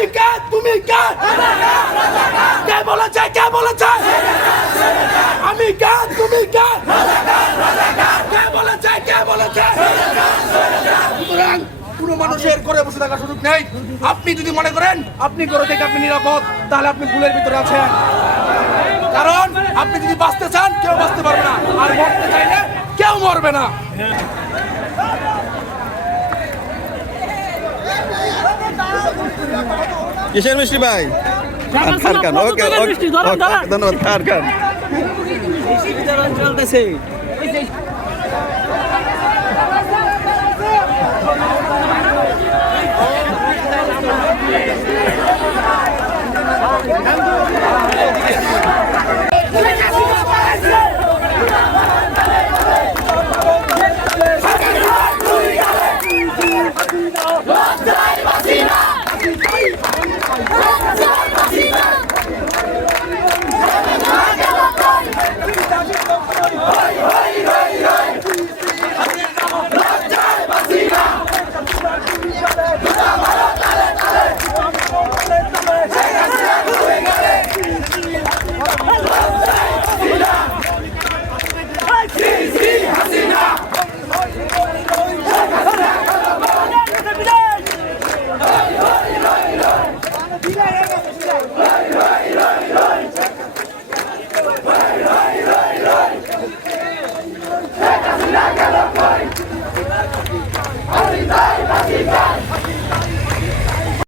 আমি কে তুমি কে কে বলেছে আমি কে তুমি কে বলেছে সুতরাং কোনো মানুষের ঘরে বসে থাকার সুযোগ নেই। আপনি যদি মনে করেন আপনি ঘরে থেকে আপনি নিরাপদ, তাহলে আপনি ভুলের ভিতরে আছেন। কারণ আপনি যদি বাঁচতে চান কেউ বাঁচতে পারবে না, আর মরতে চাইলে কেউ মরবে না। কিসের মিষ্টি ভাই? খান ওকে ধন্যবাদ খান। চলতেছে